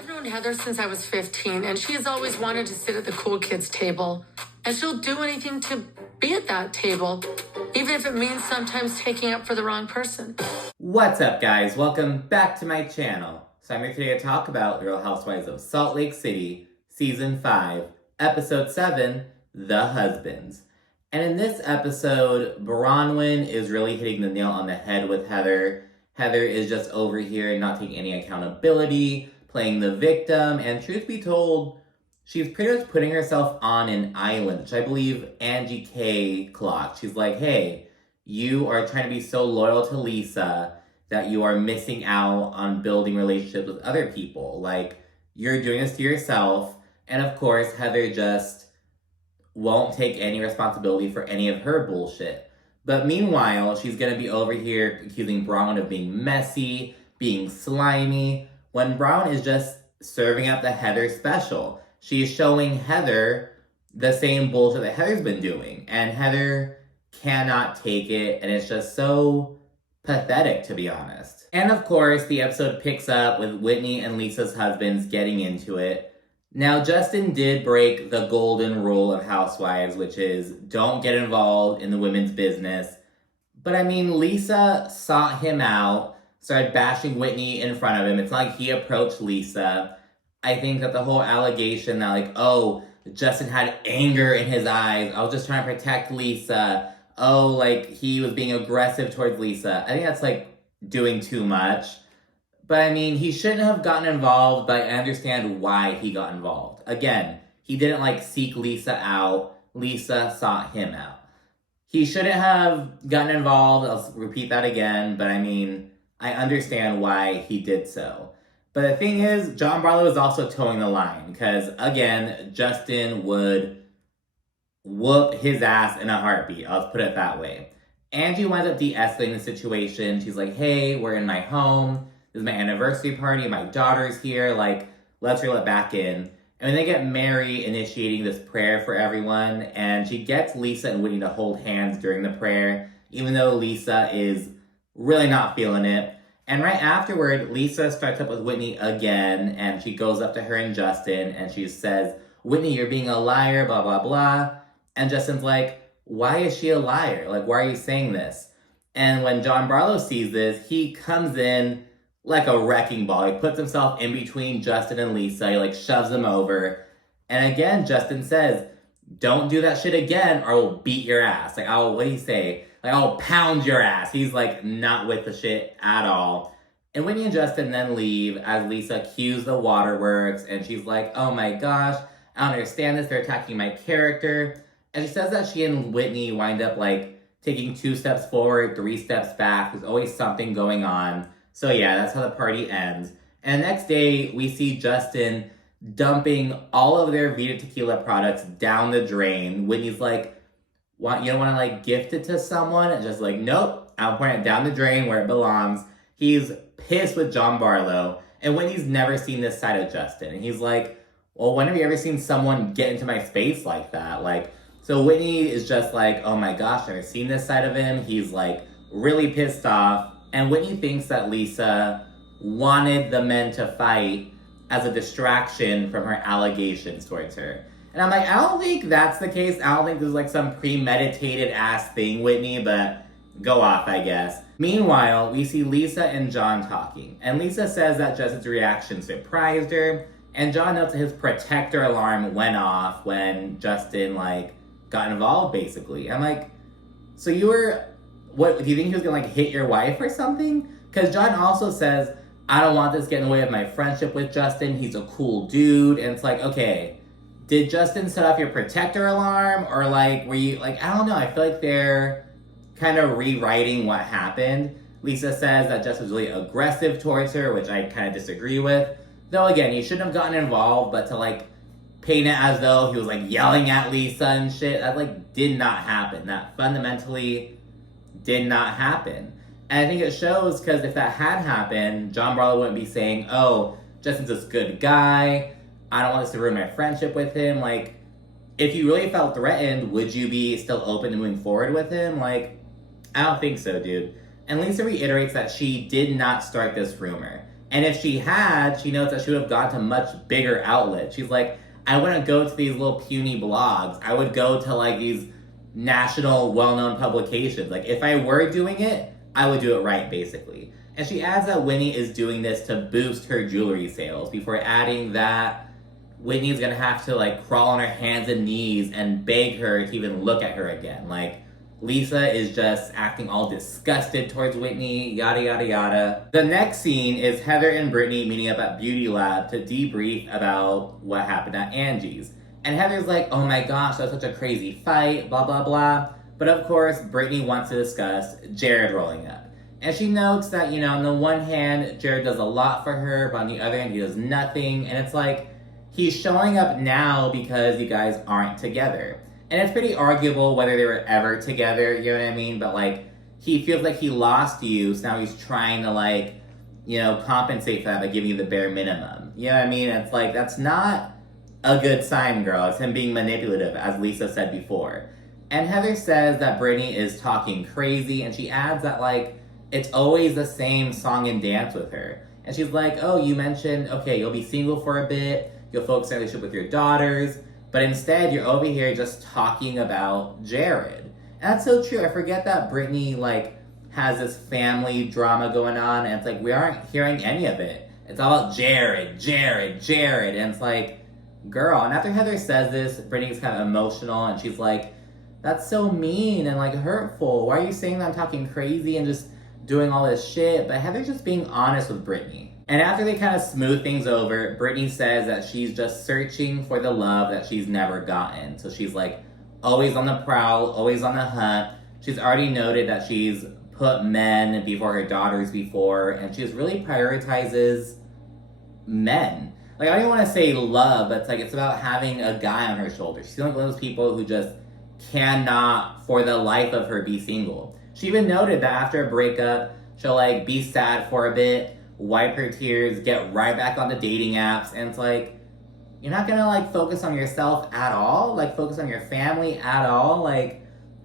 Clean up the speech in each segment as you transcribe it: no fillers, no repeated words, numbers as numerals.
I've known Heather since I was 15, and she has always wanted to sit at the cool kids' table. And she'll do anything to be at that table, even if it means sometimes taking up for the wrong person. What's up, guys? Welcome back to my channel. So I'm here today to talk about The Real Housewives of Salt Lake City, Season 5, Episode 7, The Husbands. And in this episode, Bronwin is really hitting the nail on the head with Heather. Heather is just over here not taking any accountability, playing the victim, and truth be told, she's pretty much putting herself on an island, which I believe Angie K clocked. She's like, hey, you are trying to be so loyal to Lisa that you are missing out on building relationships with other people. Like, you're doing this to yourself. And of course, Heather just won't take any responsibility for any of her bullshit. But meanwhile, she's going to be over here accusing Bronwin of being messy, being slimy, when Bronwin is just serving up the Heather special. She's showing Heather the same bullshit that Heather's been doing. And Heather cannot take it, and it's just so pathetic, to be honest. And of course, the episode picks up with Whitney and Lisa's husbands getting into it. Now, Justin did break the golden rule of housewives, which is don't get involved in the women's business. But I mean, Lisa sought him out, started bashing Whitney in front of him. It's not like he approached Lisa. I think that the whole allegation that like, oh, Justin had anger in his eyes. I was just trying to protect Lisa. Oh, like he was being aggressive towards Lisa. I think that's like doing too much. But I mean, he shouldn't have gotten involved, but I understand why he got involved. Again, he didn't like seek Lisa out. Lisa sought him out. He shouldn't have gotten involved. I'll repeat that again. But I mean, I understand why he did so. But the thing is, John Barlow is also towing the line. Because again, Justin would whoop his ass in a heartbeat. I'll put it that way. Angie winds up de-escalating the situation. She's like, hey, we're in my home. This is my anniversary party. My daughter's here. Like, let's reel it back in. And then they get Mary initiating this prayer for everyone. And she gets Lisa and Whitney to hold hands during the prayer, even though Lisa is really not feeling it. And right afterward, Lisa starts up with Whitney again. And she goes up to her and Justin. And she says, Whitney, you're being a liar, blah, blah, blah. And Justin's like, why is she a liar? Like, why are you saying this? And when John Barlow sees this, he comes in like a wrecking ball. He puts himself in between Justin and Lisa. He like shoves them over. And again, Justin says, don't do that shit again or I will beat your ass. Like, what do you say? Like, I'll pound your ass. He's like not with the shit at all. And Whitney and Justin then leave as Lisa cues the waterworks. And she's like, oh my gosh, I don't understand this. They're attacking my character. And she says that she and Whitney wind up like taking 2 steps forward, 3 steps back. There's always something going on. So yeah, that's how the party ends. And the next day, we see Justin dumping all of their Vita Tequila products down the drain. Whitney's like, you don't want to like gift it to someone? And just like, nope, I'll point it down the drain where it belongs. He's pissed with John Barlow. And Whitney's never seen this side of Justin. And he's like, well, when have you ever seen someone get into my space like that? Like, so Whitney is just like, oh my gosh, I've never seen this side of him. He's like really pissed off. And Whitney thinks that Lisa wanted the men to fight as a distraction from her allegations towards her. And I'm like, I don't think that's the case. I don't think there's like some premeditated ass thing, Whitney, but go off, I guess. Meanwhile, we see Lisa and John talking. And Lisa says that Justin's reaction surprised her. And John notes that his protector alarm went off when Justin like got involved, basically. I'm like, so you were... What, do you think he was gonna like hit your wife or something? Because John also says, I don't want this getting in the way of my friendship with Justin. He's a cool dude. And it's like, okay, did Justin set off your protector alarm? Or like, were you like, I don't know. I feel like they're kind of rewriting what happened. Lisa says that Justin was really aggressive towards her, which I kind of disagree with. Though again, he shouldn't have gotten involved, but to like paint it as though he was like yelling at Lisa and shit, that like did not happen. That fundamentally did not happen. And I think it shows because if that had happened, John Barlow wouldn't be saying, oh, Justin's this good guy. I don't want this to ruin my friendship with him. Like, if you really felt threatened, would you be still open to moving forward with him? Like, I don't think so, dude. And Lisa reiterates that she did not start this rumor. And if she had, she knows that she would have gone to much bigger outlets. She's like, I wouldn't go to these little puny blogs. I would go to like these national well-known publications. Like if I were doing it, I would do it right, basically. And she adds that Whitney is doing this to boost her jewelry sales, before adding that Whitney's gonna have to like crawl on her hands and knees and beg her to even look at her again. Like Lisa is just acting all disgusted towards Whitney, yada yada yada. The next scene is Heather and Britney meeting up at Beauty Lab to debrief about what happened at Angie's. And Heather's like, oh my gosh, that was such a crazy fight, blah blah blah. But of course, Britney wants to discuss Jared rolling up. And she notes that, you know, on the one hand, Jared does a lot for her, but on the other hand, he does nothing. And it's like, he's showing up now because you guys aren't together. And it's pretty arguable whether they were ever together, you know what I mean? But like, he feels like he lost you, so now he's trying to like, you know, compensate for that by giving you the bare minimum. You know what I mean? It's like, that's not a good sign, girl. It's him being manipulative, as Lisa said before. And Heather says that Britney is talking crazy, and she adds that like, it's always the same song and dance with her. And she's like, oh, you mentioned, okay, you'll be single for a bit, you'll focus on a relationship with your daughters, but instead you're over here just talking about Jared. And that's so true. I forget that Britney like has this family drama going on, and it's like, we aren't hearing any of it. It's all about Jared, Jared, Jared. And it's like, girl. And after Heather says this, Britney's kind of emotional, and she's like, that's so mean and like hurtful. Why are you saying that I'm talking crazy and just doing all this shit? But Heather's just being honest with Britney. And after they kind of smooth things over, Britney says that she's just searching for the love that she's never gotten. So she's like always on the prowl, always on the hunt. She's already noted that she's put men before her daughters before, and she just really prioritizes men. Like, I don't even want to say love, but it's like, it's about having a guy on her shoulder. She's like one of those people who just cannot, for the life of her, be single. She even noted that after a breakup, she'll like be sad for a bit, wipe her tears, get right back on the dating apps, and it's like, you're not gonna like focus on yourself at all? Like focus on your family at all? Like,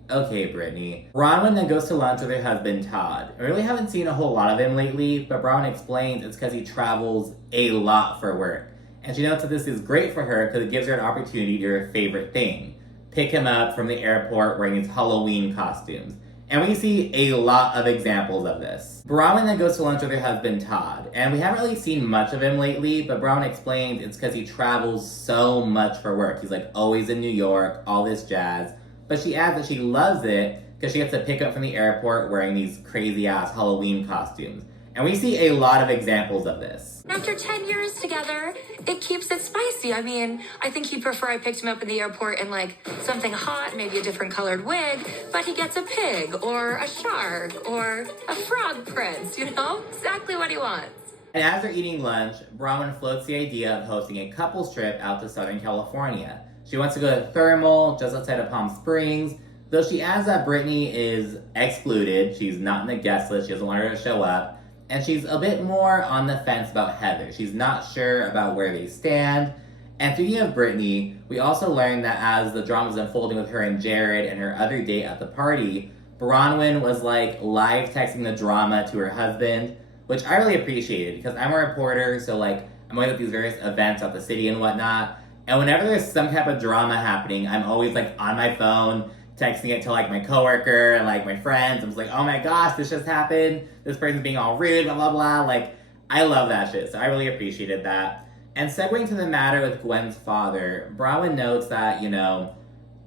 okay, Britney. Bronwin then goes to lunch with her husband, Todd. I really haven't seen a whole lot of him lately, but Bronwin explains it's because he travels a lot for work. And she notes that this is great for her because it gives her an opportunity to do her favorite thing. Pick him up from the airport wearing his Halloween costumes. And we see a lot of examples of this. Bronwin then goes to lunch with her husband, Todd. And we haven't really seen much of him lately, but Bronwin explains it's because he travels so much for work. He's like always in New York, all this jazz. But she adds that she loves it because she gets to pick up from the airport wearing these crazy ass Halloween costumes. And we see a lot of examples of this. After 10 years together, it keeps it spicy. I mean, I think he'd prefer I picked him up in the airport in like something hot, maybe a different colored wig, but he gets a pig or a shark or a frog prince, you know? Exactly what he wants. And as they're eating lunch, Bronwin floats the idea of hosting a couples trip out to Southern California. She wants to go to Thermal, just outside of Palm Springs, though she adds that Britney is excluded. She's not in the guest list. She doesn't want her to show up. And she's a bit more on the fence about Heather. She's not sure about where they stand. And speaking of Britney, we also learned that as the drama was unfolding with her and Jared and her other date at the party, Bronwin was like live texting the drama to her husband, which I really appreciated because I'm a reporter, so like I'm always at these various events at the city and whatnot. And whenever there's some type of drama happening, I'm always like on my phone, texting it to like my coworker and like my friends. I'm just like, oh my gosh, this just happened. This person's being all rude, blah, blah, blah. Like, I love that shit. So I really appreciated that. And segueing to the matter with Gwen's father, Bronwin notes that, you know,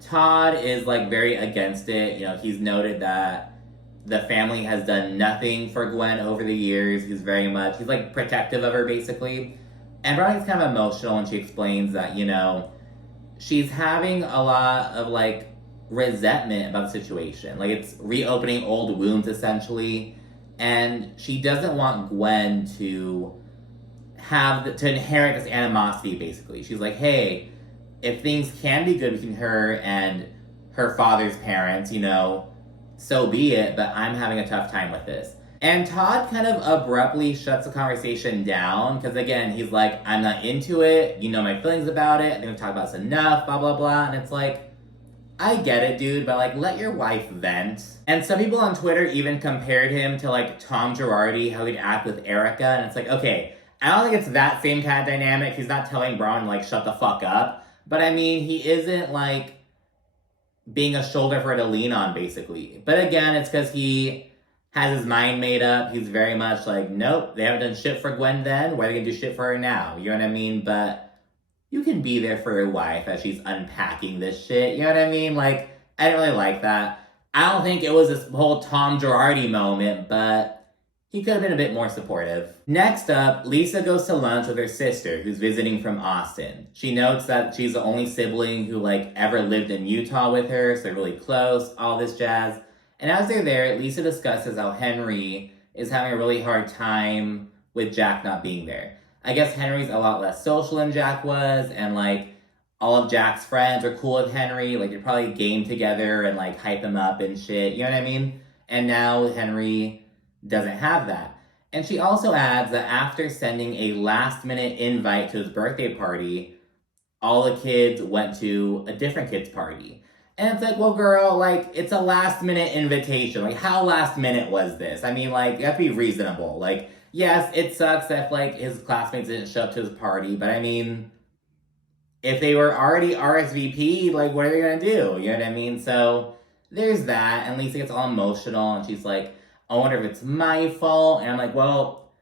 Todd is like very against it. You know, he's noted that the family has done nothing for Gwen over the years. He's like protective of her basically. And Bronwin's kind of emotional when she explains that, you know, she's having a lot of like resentment about the situation. Like it's reopening old wounds essentially. And she doesn't want Gwen to inherit this animosity basically. She's like, hey, if things can be good between her and her father's parents, you know, so be it, but I'm having a tough time with this. And Todd kind of abruptly shuts the conversation down because, again, he's like, I'm not into it. You know my feelings about it. I think we've talked about this enough, blah, blah, blah. And it's like, I get it, dude, but like, let your wife vent. And some people on Twitter even compared him to like Tom Girardi, how he'd act with Erica, and it's like, okay, I don't think it's that same kind of dynamic. He's not telling Bronwin like, shut the fuck up. But I mean, he isn't like being a shoulder for her to lean on, basically. But again, it's because he has his mind made up. He's very much like, nope, they haven't done shit for Gwen then. Why are they gonna do shit for her now? You know what I mean? But you can be there for your wife as she's unpacking this shit. You know what I mean? Like, I didn't really like that. I don't think it was this whole Tom Girardi moment, but he could have been a bit more supportive. Next up, Lisa goes to lunch with her sister, who's visiting from Austin. She notes that she's the only sibling who, like, ever lived in Utah with her, so they're really close, all this jazz. And as they're there, Lisa discusses how Henry is having a really hard time with Jack not being there. I guess Henry's a lot less social than Jack was, and like all of Jack's friends are cool with Henry. Like they probably game together and like hype him up and shit. You know what I mean? And now Henry doesn't have that. And she also adds that after sending a last-minute invite to his birthday party, all the kids went to a different kid's party. And it's like, well, girl, like, it's a last-minute invitation. Like, how last-minute was this? I mean, like, you have to be reasonable. Like, yes, it sucks that, like, his classmates didn't show up to his party, but I mean, if they were already RSVP'd, like, what are they gonna do? You know what I mean? So, there's that, and Lisa gets all emotional, and she's like, I wonder if it's my fault, and I'm like, well,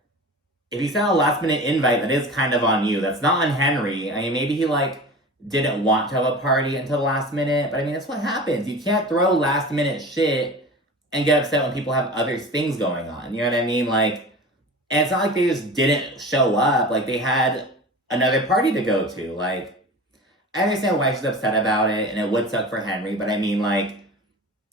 if you sent a last-minute invite, that is kind of on you. That's not on Henry. I mean, maybe he, like, didn't want to have a party until the last minute, but I mean, that's what happens. You can't throw last-minute shit and get upset when people have other things going on. You know what I mean? Like, and it's not like they just didn't show up. Like, they had another party to go to. Like, I understand why she's upset about it, and it would suck for Henry, but I mean, like,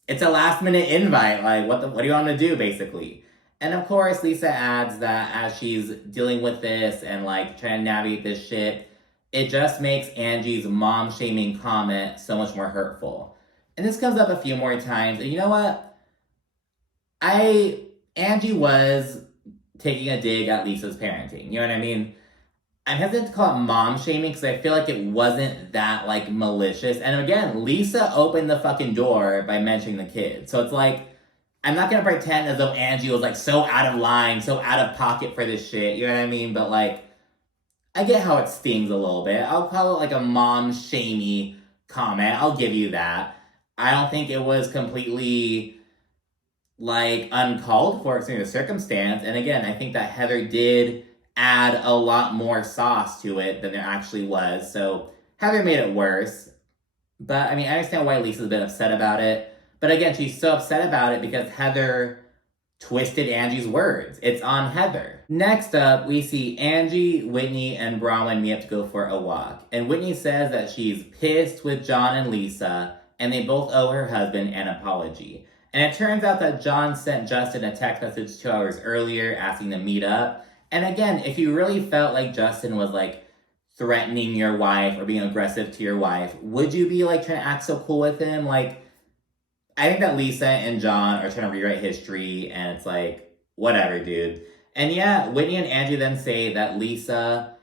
it's a last-minute invite. Like, what do you want to do, basically? And of course, Lisa adds that as she's dealing with this and, like, trying to navigate this shit, it just makes Angie's mom-shaming comment so much more hurtful. And this comes up a few more times, and you know what? Angie was taking a dig at Lisa's parenting. You know what I mean? I'm hesitant to call it mom shaming because I feel like it wasn't that like malicious. And again, Lisa opened the fucking door by mentioning the kids. So it's like, I'm not gonna pretend as though Angie was like so out of line, so out of pocket for this shit. You know what I mean? But like, I get how it stings a little bit. I'll call it like a mom shamey comment. I'll give you that. I don't think it was completely like uncalled for considering the circumstance. And again, I think that Heather did add a lot more sauce to it than there actually was. So Heather made it worse. But I mean, I understand why Lisa's a bit upset about it. But again, she's so upset about it because Heather twisted Angie's words. It's on Heather. Next up, we see Angie, Whitney, and Bronwin meet up to go for a walk. And Whitney says that she's pissed with John and Lisa, and they both owe her husband an apology. And it turns out that John sent Justin a text message 2 hours earlier asking to meet up. And again, if you really felt like Justin was like threatening your wife or being aggressive to your wife, would you be like trying to act so cool with him? Like, I think that Lisa and John are trying to rewrite history, and it's like, whatever, dude. And yeah, Whitney and Angie then say that Lisa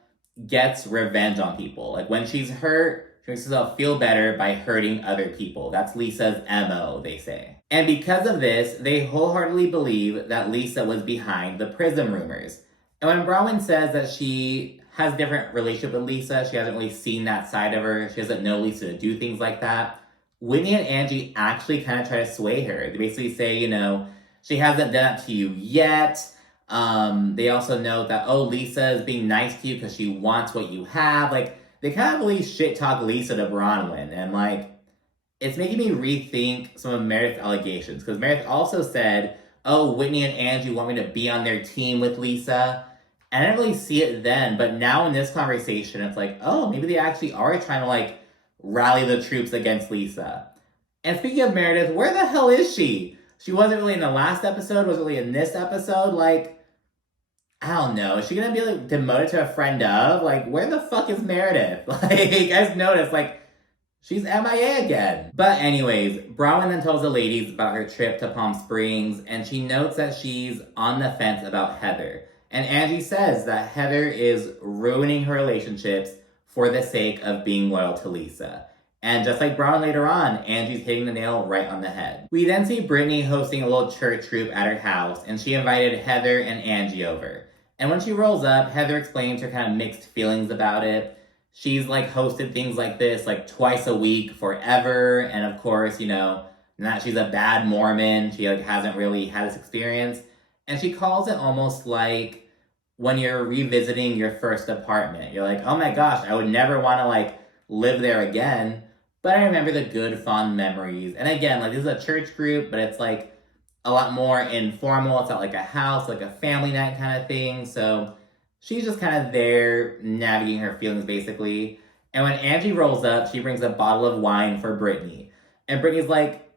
gets revenge on people. Like, when she's hurt, she makes herself feel better by hurting other people. That's Lisa's MO, they say. And because of this, they wholeheartedly believe that Lisa was behind the prison rumors. And when Bronwin says that she has a different relationship with Lisa, she hasn't really seen that side of her, she doesn't know Lisa to do things like that, Whitney and Angie actually kind of try to sway her. They basically say, you know, she hasn't done it to you yet. They also note that, oh, Lisa is being nice to you because she wants what you have. Like, they kind of really shit-talk Lisa to Bronwin. And, like, it's making me rethink some of Meredith's allegations. Because Meredith also said, oh, Whitney and Angie want me to be on their team with Lisa. And I didn't really see it then. But now in this conversation, it's like, oh, maybe they actually are trying to, like, rally the troops against Lisa. And speaking of Meredith, where the hell is she? She wasn't really in the last episode, wasn't really in this episode. Like, I don't know. Is she gonna be like demoted to a friend of? Like, where the fuck is Meredith? Like, you guys notice, like, she's MIA again. But anyways, Bronwin then tells the ladies about her trip to Palm Springs, and she notes that she's on the fence about Heather. And Angie says that Heather is ruining her relationships for the sake of being loyal to Lisa. And just like Bronwin later on, Angie's hitting the nail right on the head. We then see Britney hosting a little church group at her house, and she invited Heather and Angie over. And when she rolls up, Heather explains her kind of mixed feelings about it. She's like hosted things like this like twice a week forever, and of course, not she's a bad Mormon. She like hasn't really had this experience. And she calls it almost like when you're revisiting your first apartment. You're like, oh my gosh, I would never want to like live there again. But I remember the good, fond memories. And again, like this is a church group, but it's like a lot more informal. It's not like a house, like a family night kind of thing. So she's just kind of there navigating her feelings basically. And when Angie rolls up, she brings a bottle of wine for Britney. And Britney's like,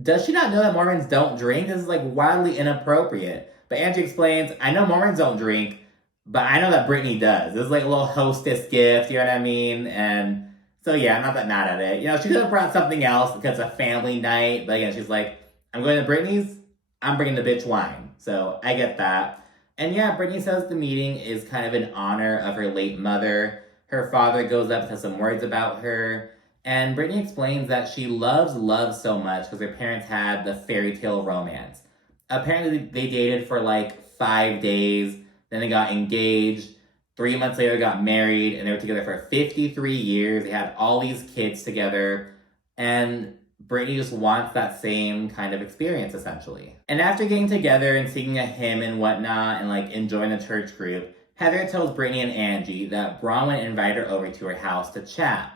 does she not know that Mormons don't drink? This is like wildly inappropriate. But Angie explains, I know Mormons don't drink, but I know that Britney does. This is like a little hostess gift, you know what I mean? And so yeah, I'm not that mad at it. She could have brought something else because it's a family night. But again, she's like, I'm going to Britney's, I'm bringing the bitch wine. So I get that. And yeah, Britney says the meeting is kind of in honor of her late mother. Her father goes up and says some words about her. And Britney explains that she loves love so much because her parents had the fairy tale romance. Apparently they dated for like 5 days, then they got engaged. 3 months later, got married, and they were together for 53 years. They had all these kids together, and Britney just wants that same kind of experience, essentially. And after getting together and singing a hymn and whatnot, and like enjoying the church group, Heather tells Britney and Angie that Bronwin invited her over to her house to chat.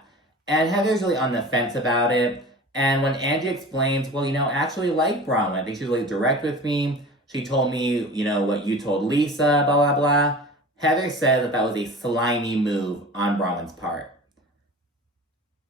And Heather's really on the fence about it. And when Angie explains, well, I actually like Bronwin. I think she was really direct with me. She told me, what you told Lisa, blah, blah, blah. Heather says that was a slimy move on Bronwin's part.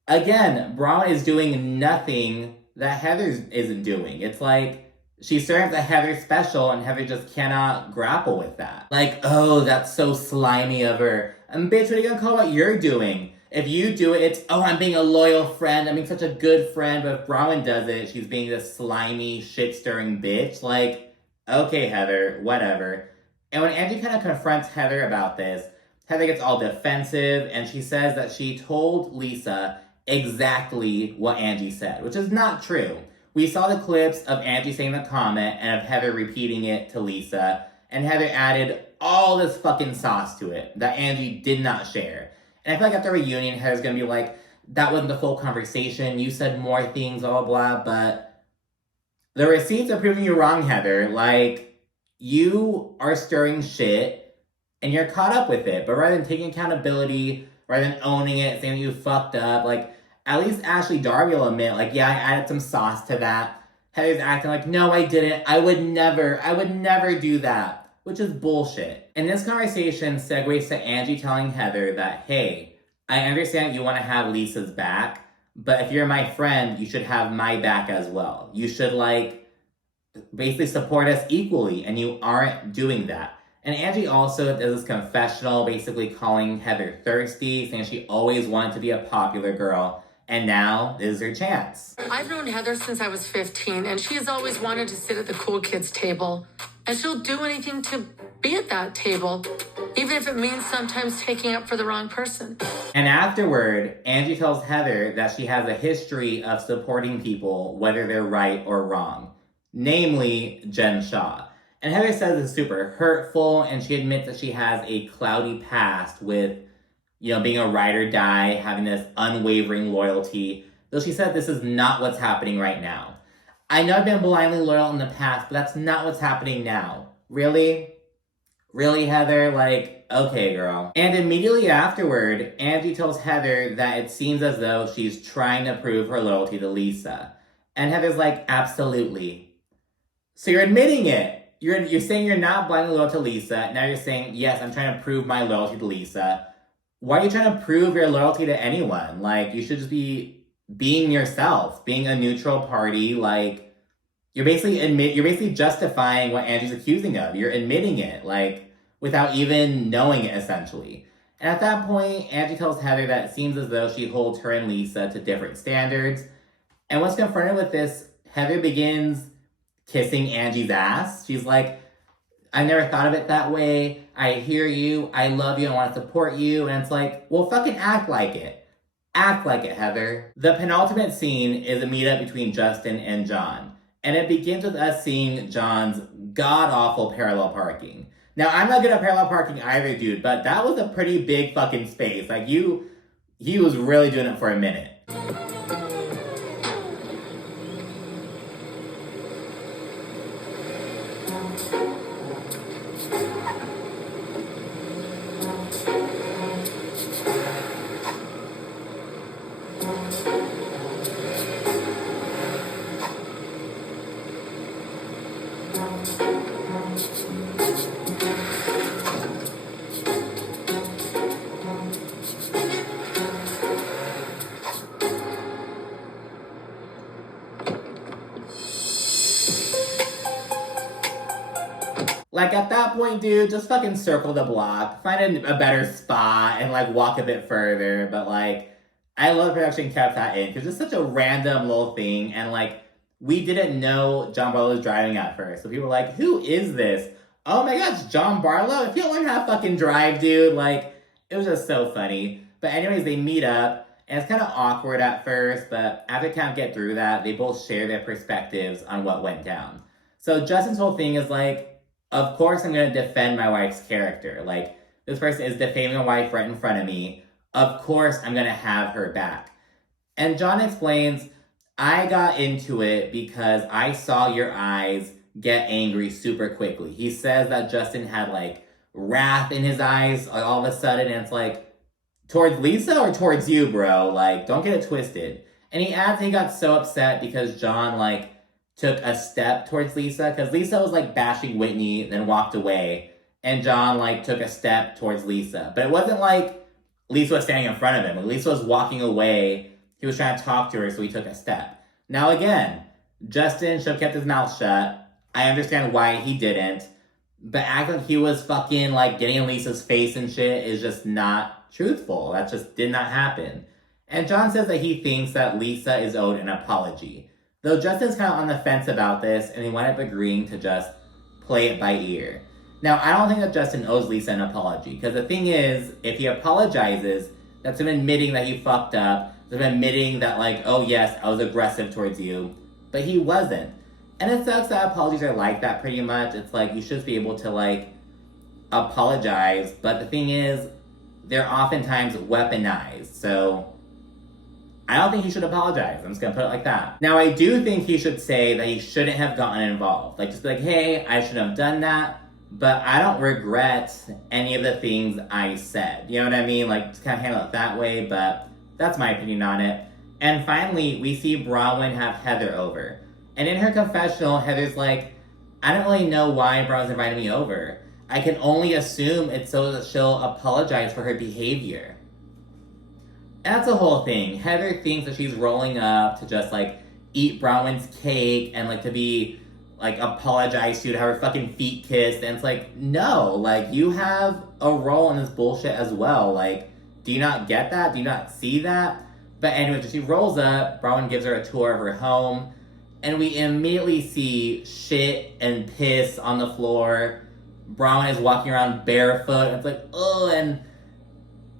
Again, Bronwin is doing nothing that Heather isn't doing. It's like she serves a Heather special and Heather just cannot grapple with that. Like, oh, that's so slimy of her. And bitch, what are you gonna call what you're doing? If you do it, it's, oh, I'm being a loyal friend. I'm being such a good friend. But if Bronwin does it, she's being this slimy, shit-stirring bitch. Like, okay, Heather, whatever. And when Angie kind of confronts Heather about this, Heather gets all defensive, and she says that she told Lisa exactly what Angie said, which is not true. We saw the clips of Angie saying the comment and of Heather repeating it to Lisa, and Heather added all this fucking sauce to it that Angie did not share. And I feel like at the reunion, Heather's gonna be like, that wasn't the full conversation, you said more things, blah, blah, blah, but the receipts are proving you wrong, Heather. Like, you are stirring shit, and you're caught up with it. But rather than taking accountability, rather than owning it, saying that you fucked up, like, at least Ashley Darby will admit, like, yeah, I added some sauce to that. Heather's acting like, no, I didn't. I would never do that. Which is bullshit. And this conversation segues to Angie telling Heather that, hey, I understand you want to have Lisa's back, but if you're my friend, you should have my back as well. You should, like, basically support us equally, and you aren't doing that. And Angie also does this confessional, basically calling Heather thirsty, saying she always wanted to be a popular girl, and now this is her chance. I've known Heather since I was 15, and she has always wanted to sit at the cool kids table. And she'll do anything to be at that table, even if it means sometimes taking up for the wrong person. And afterward, Angie tells Heather that she has a history of supporting people, whether they're right or wrong. Namely, Jen Shaw. And Heather says it's super hurtful, and she admits that she has a cloudy past with, being a ride or die, having this unwavering loyalty, though she said this is not what's happening right now. I know I've been blindly loyal in the past, but that's not what's happening now. Really? Really, Heather? Like, okay, girl. And immediately afterward, Angie tells Heather that it seems as though she's trying to prove her loyalty to Lisa. And Heather's like, absolutely. So you're admitting it. You're saying you're not blindly loyal to Lisa. Now you're saying, yes, I'm trying to prove my loyalty to Lisa. Why are you trying to prove your loyalty to anyone? Like, you should just be being yourself, being a neutral party. Like, you're basically justifying what Angie's accusing of. You're admitting it, like, without even knowing it, essentially. And at that point, Angie tells Heather that it seems as though she holds her and Lisa to different standards. And once confronted with this, Heather begins kissing Angie's ass. She's like, I never thought of it that way. I hear you. I love you. I want to support you. And it's like, well, fucking act like it. Act like it, Heather. The penultimate scene is a meetup between Justin and John. And it begins with us seeing John's god-awful parallel parking. Now, I'm not good at parallel parking either, dude, but that was a pretty big fucking space. Like, he was really doing it for a minute. Like, at that point, dude, just fucking circle the block, find a better spot, and, like, walk a bit further. But, like, I love production kept that in, because it's such a random little thing, and, like, we didn't know John Barlow was driving at first. So people were like, who is this? Oh my gosh, John Barlow? If you don't learn how to fucking drive, dude, like, it was just so funny. But anyways, they meet up, and it's kind of awkward at first, but after kind of get through that, they both share their perspectives on what went down. So Justin's whole thing is, like, of course I'm going to defend my wife's character. Like, this person is defaming my wife right in front of me. Of course I'm going to have her back. And John explains, I got into it because I saw your eyes get angry super quickly. He says that Justin had, like, wrath in his eyes all of a sudden, and it's like, towards Lisa or towards you, bro? Like, don't get it twisted. And he adds he got so upset because John, like, took a step towards Lisa, because Lisa was, like, bashing Whitney, then walked away, and John, like, took a step towards Lisa. But it wasn't like Lisa was standing in front of him. When Lisa was walking away, he was trying to talk to her, so he took a step. Now, again, Justin should have kept his mouth shut. I understand why he didn't, but acting like he was fucking, like, getting in Lisa's face and shit is just not truthful. That just did not happen. And John says that he thinks that Lisa is owed an apology. Though Justin's kind of on the fence about this, and he wound up agreeing to just play it by ear. Now, I don't think that Justin owes Lisa an apology, because the thing is, if he apologizes, that's him admitting that he fucked up, that's him admitting that, like, oh yes, I was aggressive towards you, but he wasn't. And it sucks that apologies are like that pretty much. It's like, you should be able to, like, apologize, but the thing is, they're oftentimes weaponized, so I don't think he should apologize. I'm just gonna put it like that. Now, I do think he should say that he shouldn't have gotten involved. Like, just be like, hey, I shouldn't have done that, but I don't regret any of the things I said. You know what I mean? Like, just kind of handle it that way, but that's my opinion on it. And finally, we see Bronwin have Heather over. And in her confessional, Heather's like, I don't really know why Bronwin's invited me over. I can only assume it's so that she'll apologize for her behavior. That's the whole thing. Heather thinks that she's rolling up to just, like, eat Bronwin's cake and, like, to be, like, apologize to have her fucking feet kissed. And it's like, no, like, you have a role in this bullshit as well. Like, do you not get that? Do you not see that? But anyway, so she rolls up, Bronwin gives her a tour of her home, and we immediately see shit and piss on the floor. Bronwin is walking around barefoot, and it's like, oh, and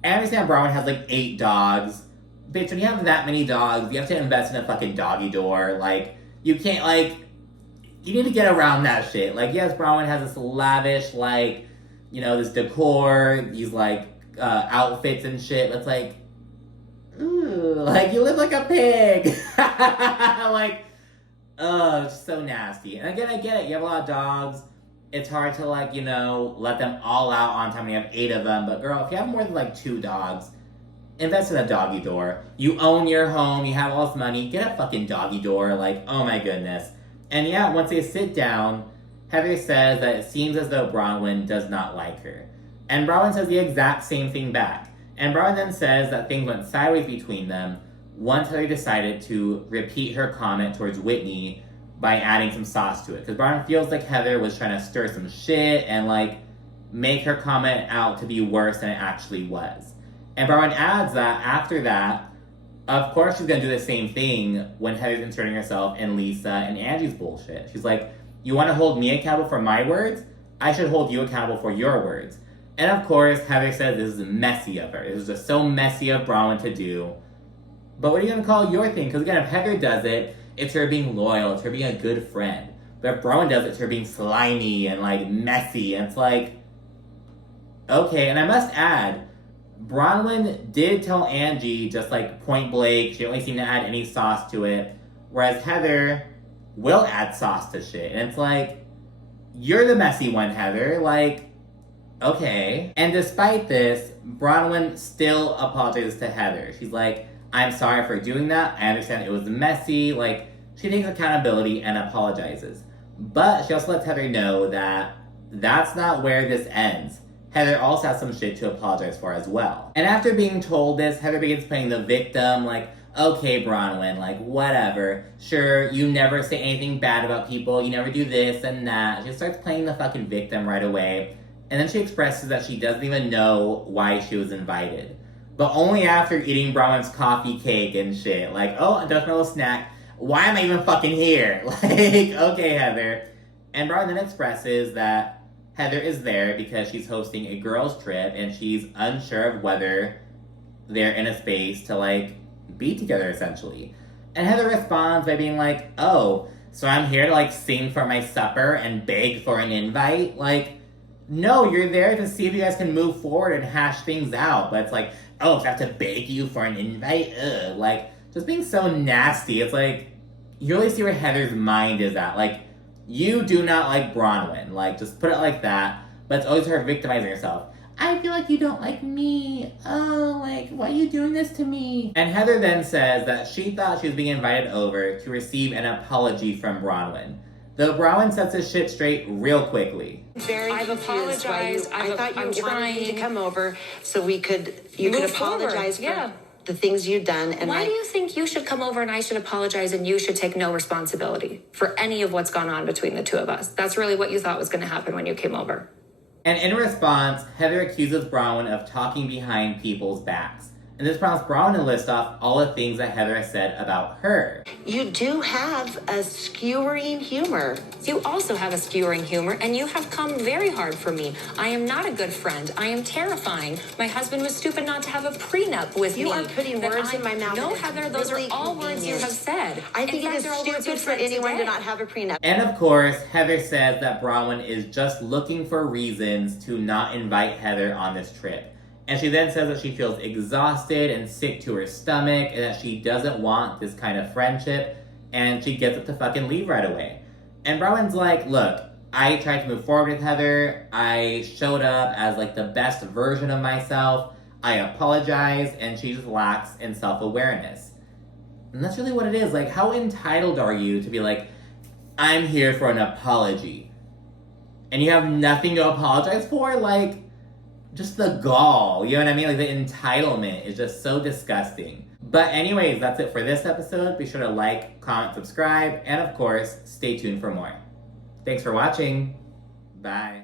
I understand Bronwin has, like, 8 dogs. Bitch, when you have that many dogs, you have to invest in a fucking doggy door. Like, you can't, like, you need to get around that shit. Like, yes, Bronwin has this lavish, like, you know, this decor, these, like, outfits and shit. But it's like, ooh, like, you live like a pig. Like, it's just so nasty. And again, I get it. You have a lot of dogs. It's hard to, like, you know, let them all out on time when you have 8 of them. But girl, if you have more than, like, 2 dogs, invest in a doggy door. You own your home, you have all this money, get a fucking doggy door. Like, oh my goodness. And yeah, once they sit down, Heather says that it seems as though Bronwin does not like her. And Bronwin says the exact same thing back. And Bronwin then says that things went sideways between them once Heather decided to repeat her comment towards Whitney by adding some sauce to it. Because Bronwin feels like Heather was trying to stir some shit and, like, make her comment out to be worse than it actually was. And Bronwin adds that after that, of course she's gonna do the same thing when Heather's inserting herself in Lisa and Angie's bullshit. She's like, you wanna hold me accountable for my words? I should hold you accountable for your words. And of course, Heather says this is messy of her. This is just so messy of Bronwin to do. But what are you gonna call your thing? Because again, if Heather does it, it's her being loyal, it's her being a good friend. But if Bronwin does it, it's her being slimy and like messy. And it's like, okay. And I must add, Bronwin did tell Angie just like point blank, she didn't really seem to add any sauce to it. Whereas Heather will add sauce to shit. And it's like, you're the messy one, Heather. Like, okay. And despite this, Bronwin still apologizes to Heather. She's like, I'm sorry for doing that. I understand it was messy. Like, she takes accountability and apologizes. But she also lets Heather know that that's not where this ends. Heather also has some shit to apologize for as well. And after being told this, Heather begins playing the victim, like, okay, Bronwin, like, whatever. Sure, you never say anything bad about people, you never do this and that. She starts playing the fucking victim right away. And then she expresses that she doesn't even know why she was invited. But only after eating Bronwin's coffee cake and shit. Like, oh, just my little snack. Why am I even fucking here? Like, okay, Heather. And Bronwin then expresses that Heather is there because she's hosting a girls' trip and she's unsure of whether they're in a space to, like, be together, essentially. And Heather responds by being like, oh, so I'm here to, like, sing for my supper and beg for an invite? Like, no, you're there to see if you guys can move forward and hash things out. But it's like, oh, so I have to beg you for an invite? Ugh. Like, just being so nasty. It's like, you really see where Heather's mind is at. Like, you do not like Bronwin. Like, just put it like that. But it's always her victimizing herself. I feel like you don't like me. Oh, like, why are you doing this to me? And Heather then says that she thought she was being invited over to receive an apology from Bronwin. Though Bronwin sets his shit straight real quickly. I've apologized. I thought you wanted me to come over so you could apologize for the things you've done. And why do you think you should come over and I should apologize and you should take no responsibility for any of what's gone on between the two of us? That's really what you thought was going to happen when you came over. And in response, Heather accuses Bronwin of talking behind people's backs. And this prompts Bronwin to list off all the things that Heather has said about her. You do have a skewering humor. You also have a skewering humor, and you have come very hard for me. I am not a good friend. I am terrifying. My husband was stupid not to have a prenup with me. You are putting words in my mouth. No, Heather, those are all words you have said. I think it is stupid for anyone to not have a prenup. And of course, Heather says that Bronwin is just looking for reasons to not invite Heather on this trip. And she then says that she feels exhausted and sick to her stomach and that she doesn't want this kind of friendship, and she gets up to fucking leave right away. And Bronwin's like, look, I tried to move forward with Heather. I showed up as like the best version of myself. I apologized, and she just lacks in self-awareness. And that's really what it is. Like, how entitled are you to be like, I'm here for an apology, and you have nothing to apologize for? Like, just the gall, you know what I mean? Like, the entitlement is just so disgusting. But anyways, that's it for this episode. Be sure to like, comment, subscribe, and of course, stay tuned for more. Thanks for watching. Bye.